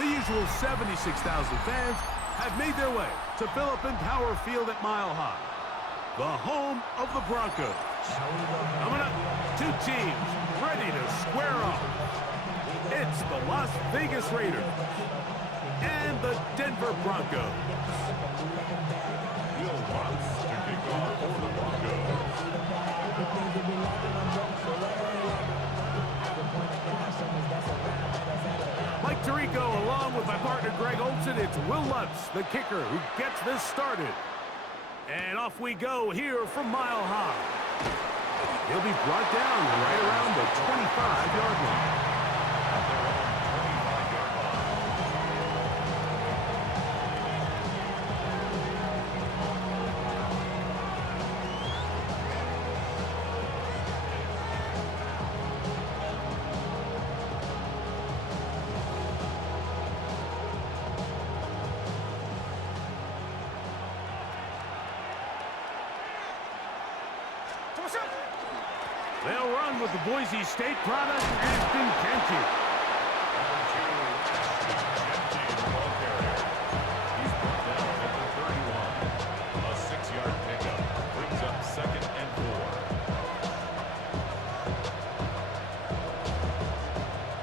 The usual 76,000 fans have made their way to Philippine Power Field at Mile High, the home of the Broncos. Coming up, two teams ready to square off. It's the Las Vegas Raiders and the Denver Broncos. Will Watts to kick off for the Broncos. Mike Tirico along with my partner Greg Olson. It's Will Lutz, the kicker, who gets this started. And off we go here from Mile High. He'll be brought down right around the 25-yard line. They'll run with the Boise State product, Ashton Genty. He's brought down at the 31. A 6-yard pickup brings up 2nd and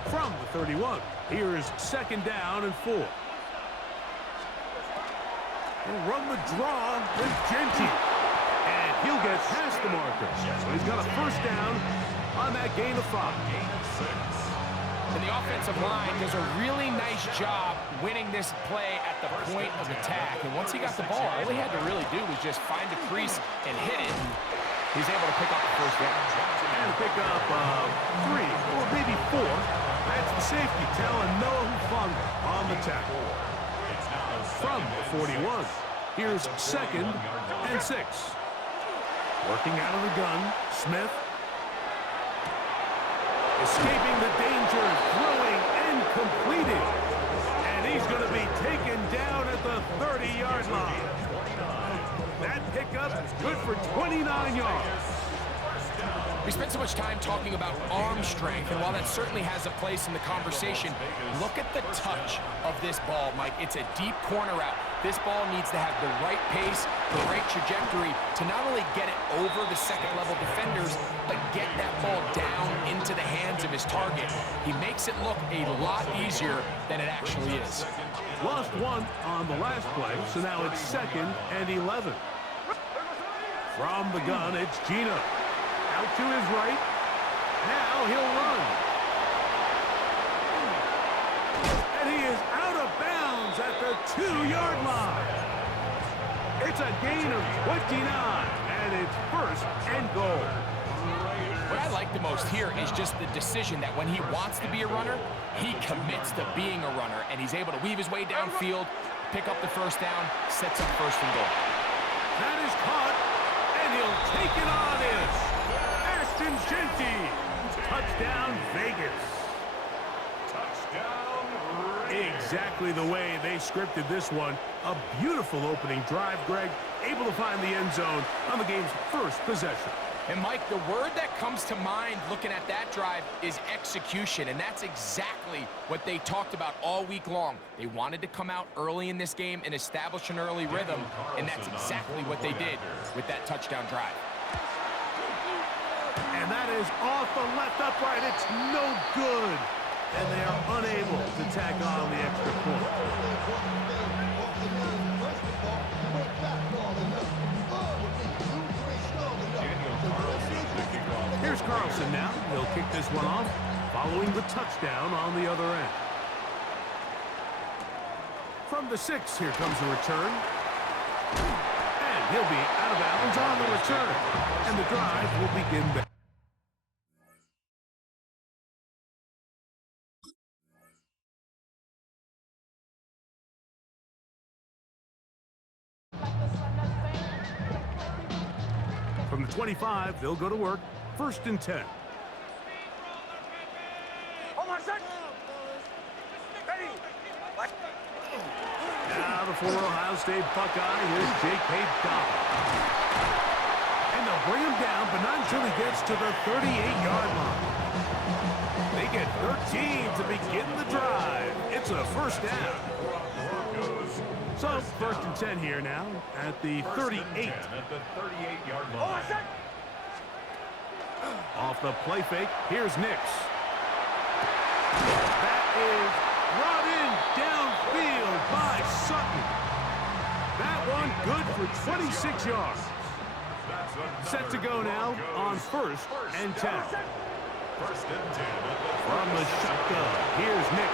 4. From the 31, here's 2nd down and 4. He'll run the draw with Genty. And he'll get past the marker. So he's got a 1st down on that gain of 5. Gain of 6. And the offensive line does a really nice job winning this play at the point of attack. And once he got the ball, all he had to really do was just find the crease and hit it. And he's able to pick up the 1st down. And pick up 3 or maybe 4. That's the safety, telling Noah Hufanga on the tackle. From the 41, here's 2nd and 6. Working out of the gun, Smith. Escaping the danger, throwing and completing. And he's going to be taken down at the 30-yard line. That pickup good for 29 yards. We spent so much time talking about arm strength, and while that certainly has a place in the conversation, look at the touch of this ball, Mike. It's a deep corner route. This ball needs to have the right pace, the right trajectory to not only get it over the second-level defenders, but get that ball down into the hands of his target. He makes it look a lot easier than it actually is. Lost 1 on the last play, so now it's 2nd and 11. From the gun, it's Gino. Out to his right. Now he'll run. And he is out of bounds at the 2-yard line. It's a gain of 29, and it's 1st and goal. What I like the most here is just the decision that when he wants to be a runner, he commits to being a runner, and he's able to weave his way downfield, pick up the 1st down, sets up 1st and goal. That is caught, and he'll take it on in. Ashton Genty. Touchdown, Vegas. Touchdown, Raiders. Exactly the way they scripted this one. A beautiful opening drive, Greg. Able to find the end zone on the game's 1st possession. And, Mike, the word that comes to mind looking at that drive is execution, and that's exactly what they talked about all week long. They wanted to come out early in this game and establish an early rhythm, and that's exactly what they did with that touchdown drive. And that is off the left upright. It's no good. And they are unable to tack on the extra point. Here's Carlson now. He'll kick this one off, following the touchdown on the other end. From the 6, here comes the return. And he'll be out of bounds on the return. And the drive will begin there. From the 25, they'll go to work. 1st and 10. Now the former Ohio State Buckeye, here's J.K. Dobbins. And they'll bring him down, but not until he gets to the 38-yard line. They get 13 to begin the drive. It's That's a first down. So, first and 10 here now at the 38. At the 38-yard line. Off the play fake, here's Nix. That is brought in downfield by Sutton. That one good for 26 yards. Set to go now on first and 10. First and 10. From the shotgun, here's Nix.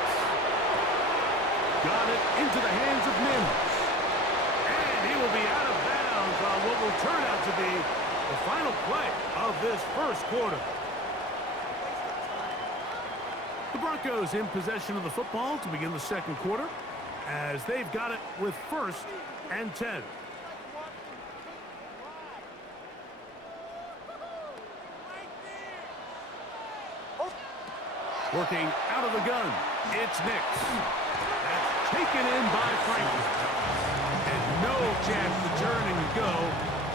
Got it into the hands of Mims. And he will be out of bounds on what will turn out to be the final play of this first quarter. The Broncos in possession of the football to begin the second quarter as they've got it with first and 10. Working out of the gun, it's Nix. That's taken in by Franklin. And no chance to turn and go.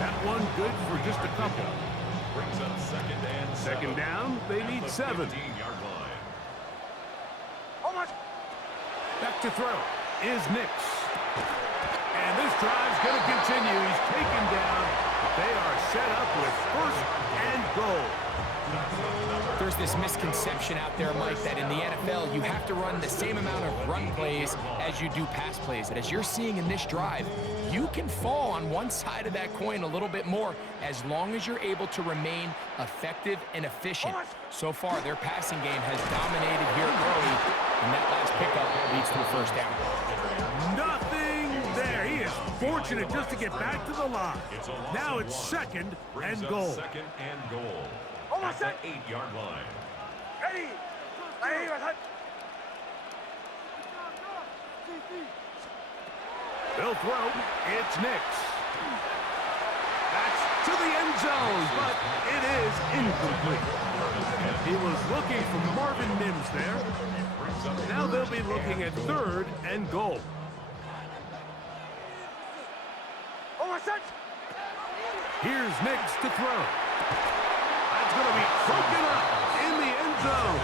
That one good for just a couple. Brings up second down, they need 7. 15-yard line. Back to throw is Nix. And this drive's going to continue. He's taken down. They are set up with first and goal. There's this misconception out there, Mike, that in the NFL, you have to run the same amount of run plays as you do pass plays. And as you're seeing in this drive, you can fall on one side of that coin a little bit more as long as you're able to remain effective and efficient. So far, their passing game has dominated here early, and that last pickup leads to a first down. Nothing there. He is fortunate just to get back to the line. Now it's second and goal. Second and goal. At the 8-yard line. They'll throw. It's Nix. That's to the end zone, but it is incomplete. He was looking for Marvin Mims there. Now they'll be looking at third and goal. Here's Nix to throw. That's going to be broken up in the end zone.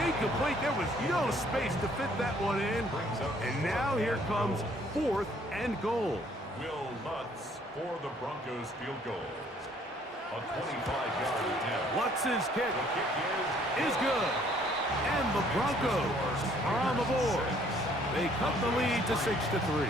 Incomplete. There was no space to fit that one in. And now here comes fourth and goal. Will Lutz for the Broncos field goal. A 25-yard attempt. Lutz's kick The kick is good. And the Broncos are on the board. They cut the lead to 6-3.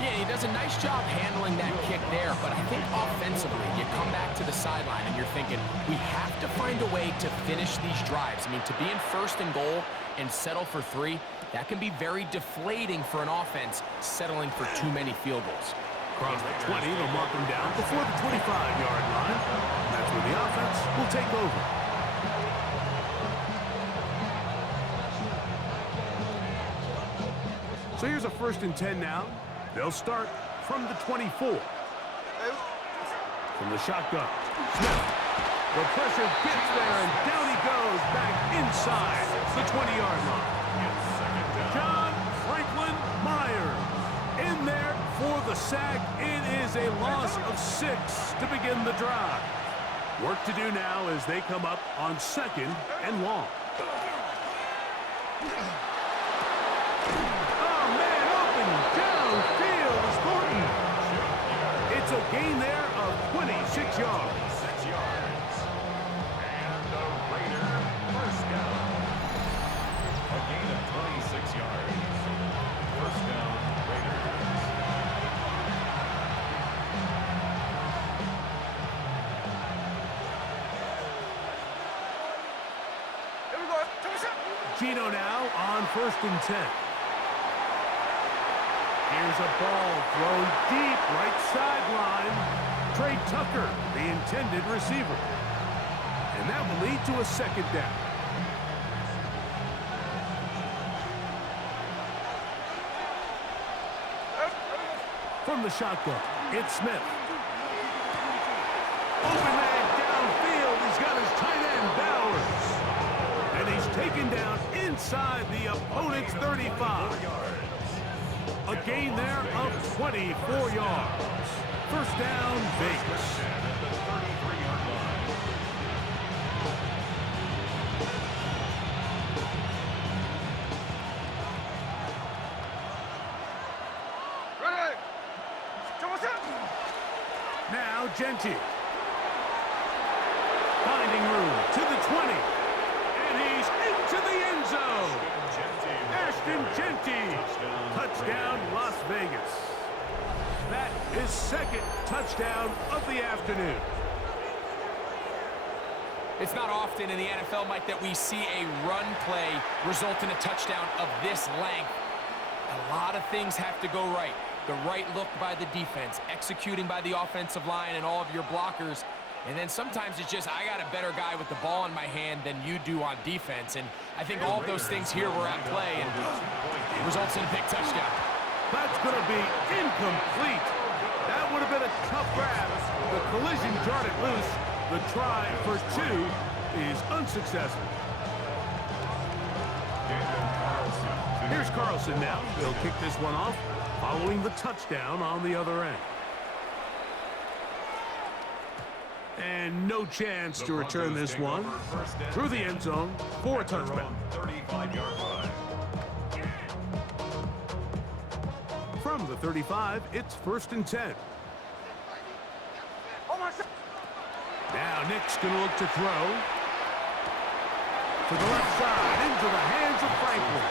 Yeah, he does a nice job handling that kick there, but I think offensively, you come back to the sideline and you're thinking, we have to find a way to finish these drives. I mean, to be in first and goal and settle for 3, that can be very deflating for an offense settling for too many field goals. Across the 20, they'll mark them down before the 25-yard line. That's where the offense will take over. So here's a first and 10 now. They'll start from the 24. From the shotgun, Smith. The pressure gets there, and down he goes back inside the 20-yard line. John Franklin Myers in there for the sack. It is a loss of 6 to begin the drive. Work to do now as they come up on second and long. It's a gain there of 26 yards. 6 yards. And the Raider first down. A gain of 26 yards. First down, Raiders. Gino now on first and 10. Here's a ball thrown deep right sideline. Trey Tucker, the intended receiver. And that will lead to a second down. From the shotgun, it's Smith. Open man downfield. He's got his tight end, Bowers. And he's taken down inside the opponent's 35. A gain there of 24 yards. First down, Vegas. Now Gentile. Finding room to the 20. And he's into the end zone. Ashton Gentile. Touchdown, Las Vegas. That is second touchdown of the afternoon. It's not often in the NFL, Mike, that we see a run play result in a touchdown of this length. A lot of things have to go right. The right look by the defense, executing by the offensive line and all of your blockers. And then sometimes it's just, I got a better guy with the ball in my hand than you do on defense. And I think all of those things here were at play, and it results in a big touchdown. That's going to be incomplete. That would have been a tough grab. The collision jarred it loose. The try for 2 is unsuccessful. Here's Carlson now. He'll kick this one off, following the touchdown on the other end. And no chance to return this one through the end zone for a touchdown. 35-yard line. From the 35, it's 1st and 10. Now Nick's going to look to throw. To the left side, into the hands of Franklin.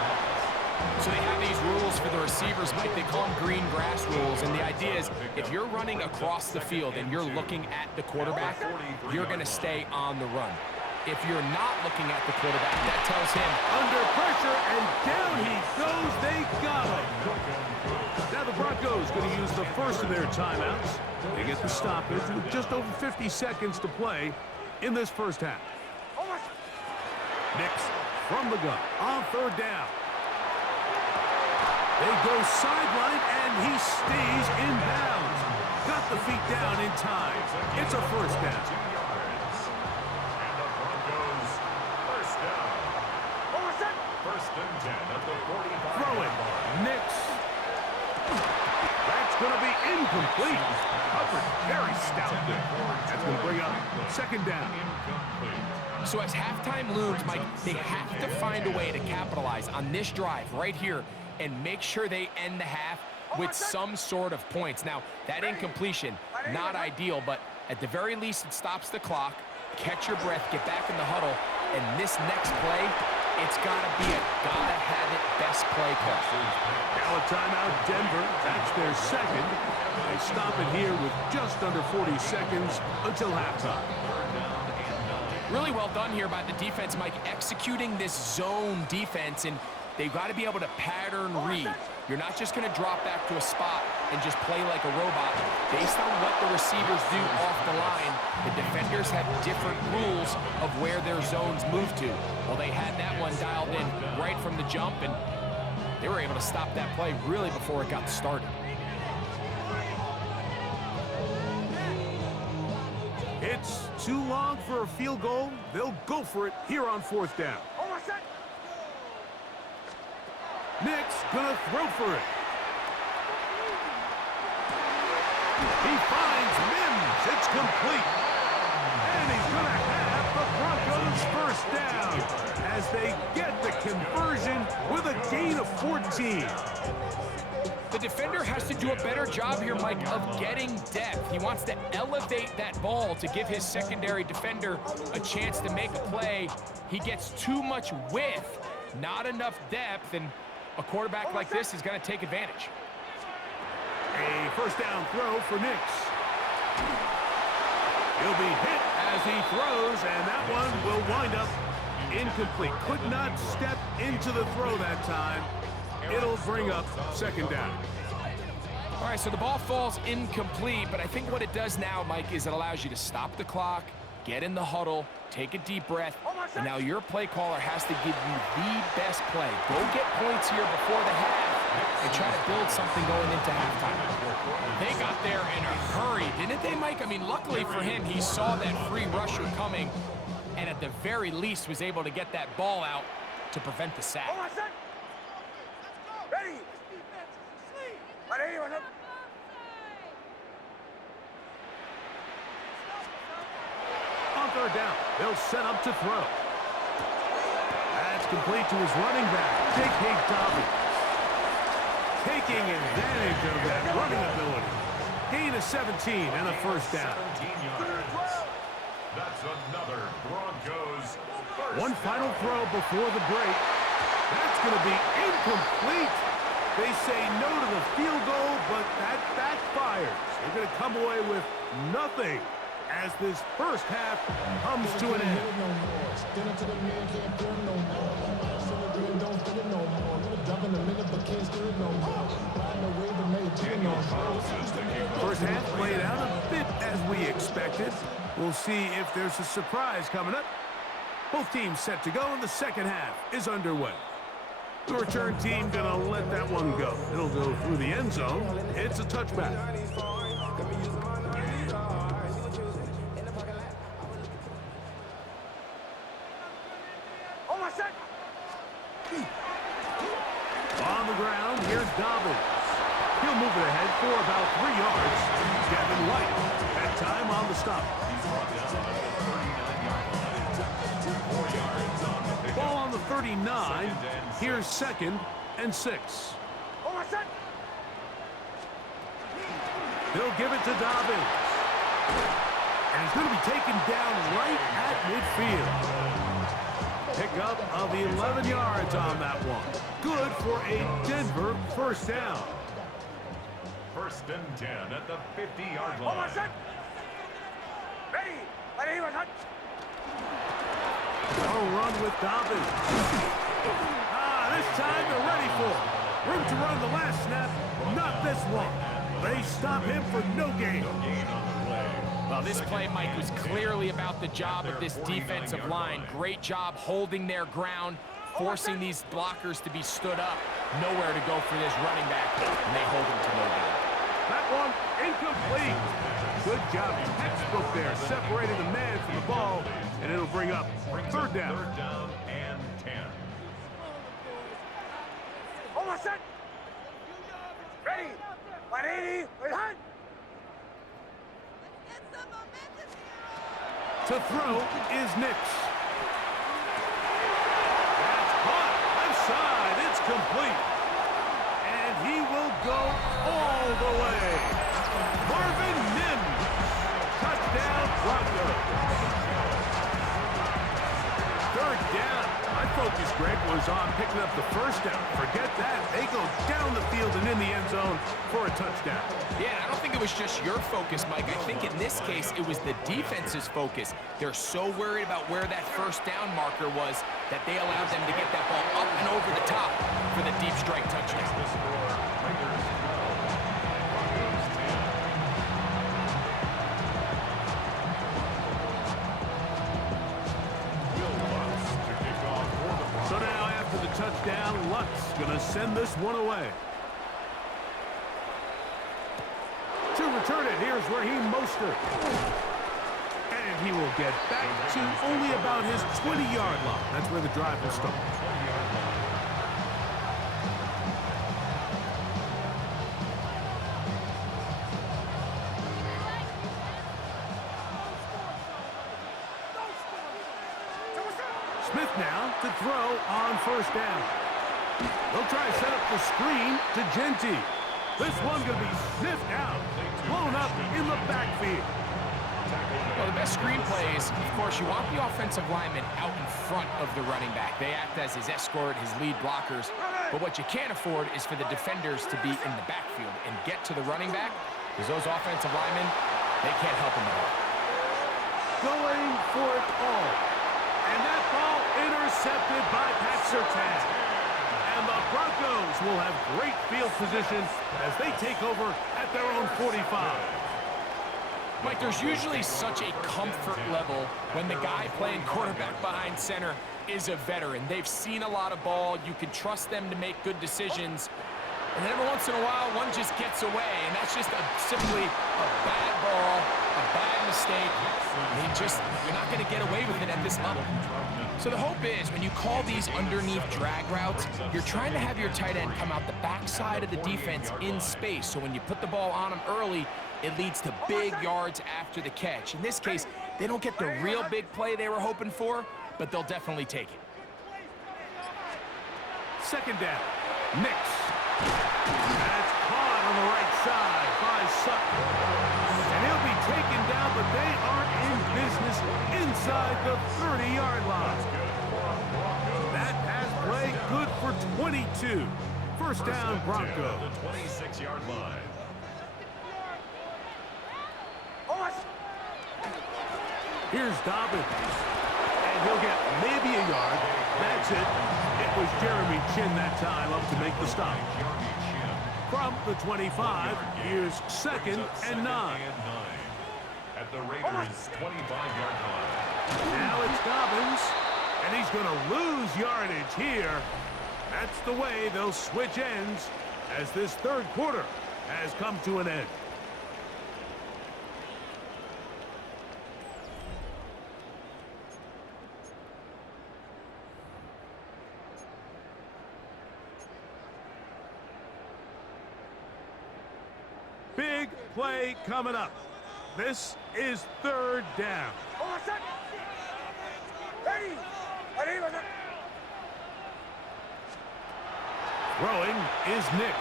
So they have these rules for the receivers, Mike. They call them green grass rules. And the idea is if you're running across the field and you're looking at the quarterback, you're going to stay on the run. If you're not looking at the quarterback, that tells him Under pressure, and down he goes. They got him. Now the Broncos going to use the first of their timeouts. They get the stoppage with just over 50 seconds to play in this first half. Nix from the gun on 3rd down. They go sideline, and he stays in bounds. Got the feet down in time. It's a 1st down. 2 yards. And the Broncos first down. 1st and 10 at the 45. Throw it. Nix. That's going to be incomplete. Covered very stoutly. That's going to bring up 2nd down. So as halftime looms, Mike, they have to find a way to capitalize on this drive right here and make sure they end the half with some sort of points. Now, that incompletion, not ideal, but at the very least, it stops the clock. Catch your breath, get back in the huddle, and this next play, it's got to be a gotta-have-it best play call. Now a timeout, Denver. That's their second. They stop it here with just under 40 seconds until halftime. Really well done here by the defense, Mike, executing this zone defense, and they've got to be able to pattern read. You're not just going to drop back to a spot and just play like a robot. Based on what the receivers do off the line, the defenders have different rules of where their zones move to. Well, they had that one dialed in right from the jump, and they were able to stop that play really before it got started. It's too long for a field goal. They'll go for it here on 4th down. Nick's gonna throw for it. He finds Mims. It's complete. And he's gonna have the Broncos 1st down as they get the conversion with a gain of 14. The defender has to do a better job here, Mike, of getting depth. He wants to elevate that ball to give his secondary defender a chance to make a play. He gets too much width, not enough depth, and a quarterback like this is going to take advantage. A 1st down throw for Nix. He'll be hit as he throws, and that one will wind up incomplete. Could not step into the throw that time. It'll bring up 2nd down. All right, so the ball falls incomplete, but I think what it does now, Mike, is it allows you to stop the clock, get in the huddle, take a deep breath, and now your play caller has to give you the best play. Go get points here before the half and try to build something going into halftime. They got there in a hurry, didn't they, Mike? I mean, luckily for him, he saw that free rusher coming and at the very least was able to get that ball out to prevent the sack. On 3rd down, they'll set up to throw. That's complete to his running back, J.K. Dobbins. Taking advantage of that running ability. Gain of 17 and a first down. 17 yards. That's another Broncos first One final throw before the break. That's going to be incomplete. They say no to the field goal, but that backfires. They're going to come away with nothing as this first half comes to an end. First half played out a bit as we expected. We'll see if there's a surprise coming up. Both teams set to go, and the second half is underway. The return team gonna let that one go. It'll go through the end zone. It's a touchback. On the ground, here's Dobbins. He'll move it ahead for about 3 yards. Devin White, that time on the stop. Ball on the 39. Here's 2nd and 6. They'll give it to Dobbins. And he's going to be taken down right at midfield. Pickup of 11 yards on that one. Good for a Denver first down. 1st and 10 at the 50-yard line. A run with Dobbins. This time they're ready for it. Room to run the last snap. Not this one. They stop him for no gain. Well, this play, Mike, was clearly about the job of this defensive line. Great job holding their ground, forcing these blockers to be stood up. Nowhere to go for this running back, and they hold him to no gain. That one incomplete. Good job, textbook there, separating the man from the ball, and it'll bring up 3rd down. 3rd down and 10. Ready. 180. Hunt. To throw is Nix. That's caught. Left side. It's complete. And he will go all the way. Marvin Mims. Touchdown, Broncos. 3rd down. My focus, Greg, was on picking up the first down. Forget that. They go down the field and in the end zone for a touchdown. Yeah, I don't think it was just your focus, Mike. I think in this case, it was the defense's focus. They're so worried about where that first down marker was that they allowed them to get that ball up and over the top for the deep strike touchdown. So now after the touchdown, Luck's going to send this one away. To return it, here's Raheem Mostert. And he will get back to only about his 20-yard line. That's where the drive will start. Smith now to throw on 1st down. They'll try to set up the screen to Genty. This one's going to be sniffed out, blown up in the backfield. Well, the best screen plays, of course, you want the offensive lineman out in front of the running back. They act as his escort, his lead blockers. But what you can't afford is for the defenders to be in the backfield and get to the running back, because those offensive linemen, they can't help him at all. Going for it all. And that ball intercepted by Pat Surtain. And the Broncos will have great field position as they take over at their own 45. Mike, there's usually such a comfort level when the guy playing quarterback behind center is a veteran. They've seen a lot of ball. You can trust them to make good decisions. And then every once in a while, one just gets away, and that's just simply a bad ball, a bad mistake. You're not going to get away with it at this level. So the hope is when you call these underneath drag routes, you're trying to have your tight end come out the backside of the defense in space. So when you put the ball on him early, it leads to big yards after the catch. In this case, they don't get the real big play they were hoping for, but they'll definitely take it. 2nd down. Nix. That's caught on the right side by Sutton. 2. First down, Broncos. The 26-yard line. Here's Dobbins. And he'll get maybe a yard. That's it. It was Jeremy Chin that time up to make the stop. From the 25, here's second and 9. At the Raiders' 25-yard line. Now it's Dobbins, and he's going to lose yardage here. That's the way they'll switch ends as this third quarter has come to an end. Big play coming up. This is third down. Throwing is Nix.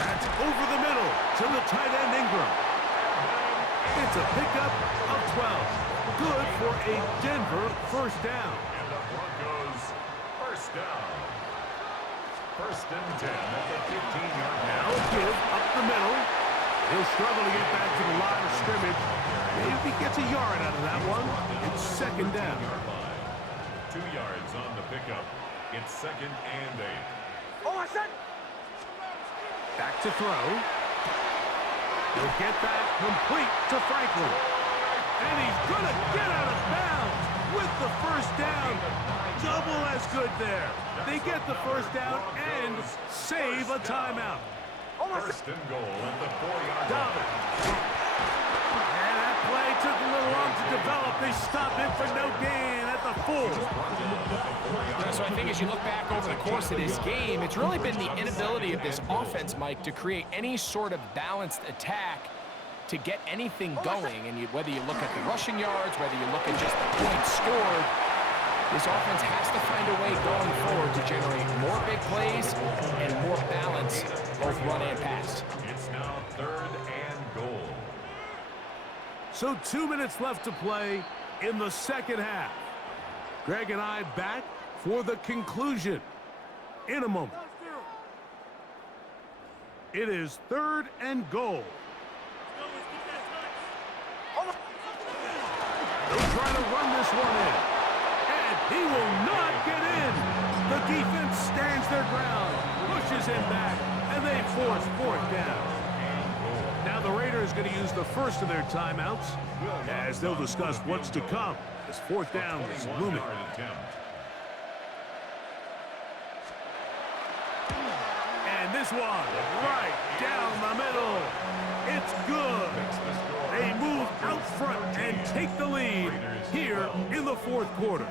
That's over the middle to the tight end Ingram. It's a pickup of 12. Good for a Denver first down. And the Broncos first down. First and 10 at the 15-yard line. Now give up the middle. He'll struggle to get back to the line of scrimmage. Maybe he gets a yard out of that one. It's second down. 2 yards on the pickup. It's second and 8. Back to throw. He'll get that complete to Franklin. And he's going to get out of bounds with the first down. Double as good there. They get the first down and save a timeout. First and goal at the 4-yard line. And that play took a little long to develop. They stopped it for no gain at the 4. So I think as you look back over the course of this game, it's really been the inability of this offense, Mike, to create any sort of balanced attack to get anything going. And whether you look at the rushing yards, whether you look at just the points scored, this offense has to find a way going forward to generate more big plays and more balance, both run and pass. It's now third and goal. So 2 minutes left to play in the second half. Greg and I back for the conclusion in a moment. It is third and goal. They'll try to run this one in. And he will not get in. The defense stands their ground, pushes him back, and they force fourth down. Now the Raiders going to use the first of their timeouts as they'll discuss what's to come. This fourth down is looming. And this one right down the middle. It's good. They move out front and take the lead here in the fourth quarter.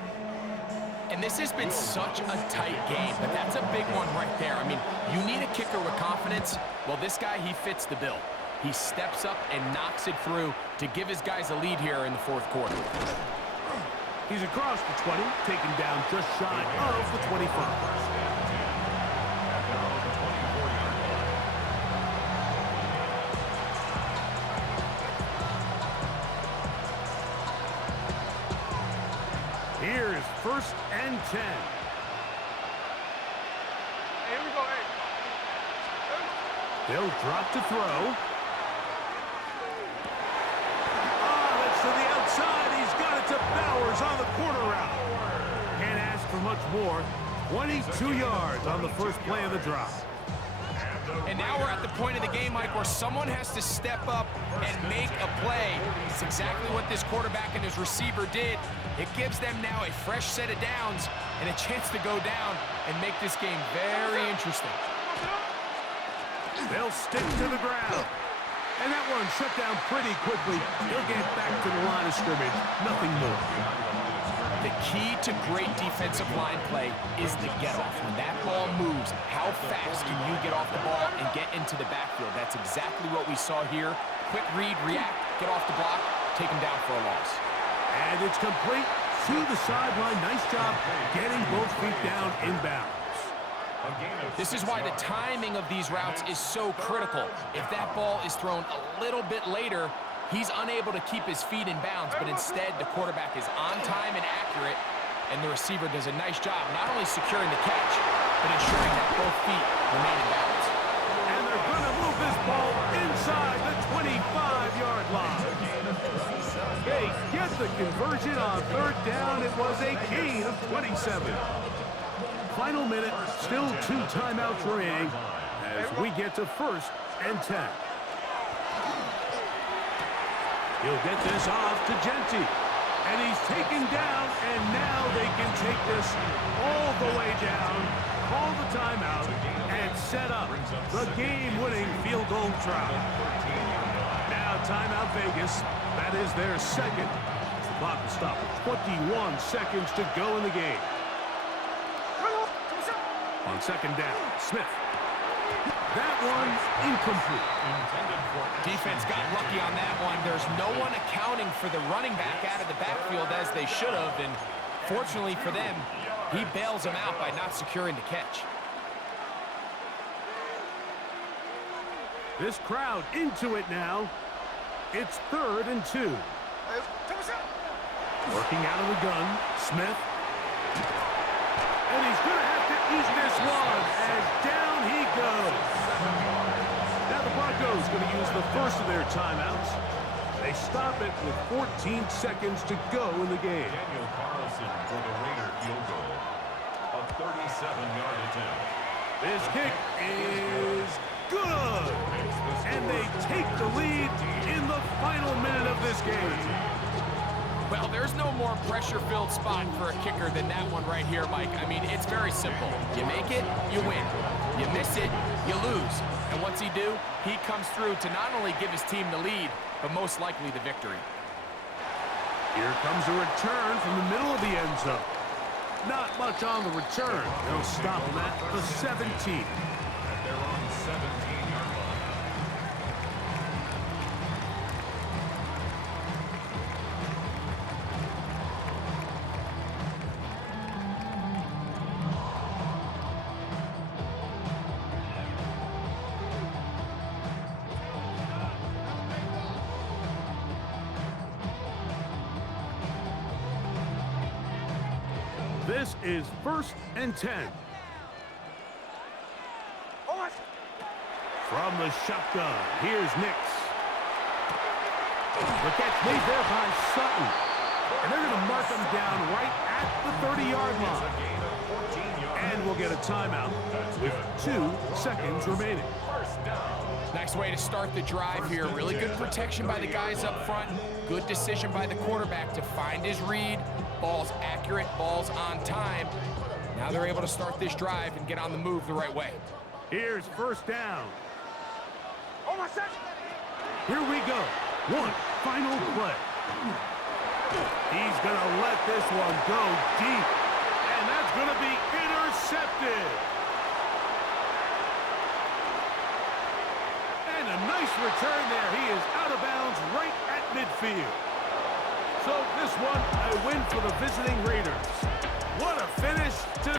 And this has been such a tight game, but that's a big one right there. I mean, you need a kicker with confidence. Well, this guy, he fits the bill. He steps up and knocks it through to give his guys a lead here in the fourth quarter. He's across the 20, taken down just shy of the 25. Here's first and 10. Here we go, hey. They'll drop to throw. That's to the outside. He's got it to Bowers on the corner route. Can't ask for much more. 22 yards on the first play of the drop. And now we're at the point of the game, Mike, where someone has to step up and make a play. It's exactly what this quarterback and his receiver did. It gives them now a fresh set of downs and a chance to go down and make this game very interesting. They'll stick to the ground. And that one shut down pretty quickly. He'll get back to the line of scrimmage. Nothing more. The key to great defensive line play is the get-off. When that ball moves, how fast can you get off the ball and get into the backfield? That's exactly what we saw here. Quick read, react, get off the block, take him down for a loss. And it's complete to the sideline. Nice job getting both feet down in bounds. This is why the timing of these routes is so critical. If that ball is thrown a little bit later, he's unable to keep his feet in bounds, but instead the quarterback is on time and accurate, and the receiver does a nice job not only securing the catch, but ensuring that both feet remain in balance. And they're going to move this ball inside the 25-yard line. They get the conversion on third down. It was a gain of 27. Final minute, still 2 timeouts remaining as we get to 1st and 10. He'll get this off to Genty. And he's taken down, and now they can take this all the way down, call the timeout, and set up the game-winning field goal try. Now timeout Vegas. That is their second. As the clock will stop with 21 seconds to go in the game. On 2nd down, Smith. That one incomplete. Defense got lucky on that one. There's no one accounting for the running back out of the backfield as they should have, and fortunately for them, he bails them out by not securing the catch. This crowd into it now. It's 3rd and 2. Working out of the gun, Smith. And he's going to have to eat this one as down he goes. Now the Broncos going to use the first of their timeouts. They stop it with 14 seconds to go in the game. Daniel Carlson for the Raider field goal. A 37-yard attempt. This kick is good. And they take the lead in the final minute of this game. Well, there's no more pressure-filled spot for a kicker than that one right here, Mike. I mean, it's very simple. You make it, you win. You miss it, you lose. And what's he do? He comes through to not only give his team the lead, but most likely the victory. Here comes a return from the middle of the end zone. Not much on the return. They'll stop him at the 17. And they're on 17-yard line. This is 1st and 10. From the shotgun, here's Nix. The catch made there by Sutton. And they're going to mark him down right at the 30-yard line. And we'll get a timeout with 2 seconds remaining. Nice way to start the drive here. Really good protection by the guys up front. Good decision by the quarterback to find his read. Ball's accurate, ball's on time. Now they're able to start this drive and get on the move the right way. Here's 1st down. Here we go. One final play. He's going to let this one go deep. And that's going to be intercepted. And a nice return there. He is out of bounds right at midfield. So this one, a win for the visiting Raiders. What a finish to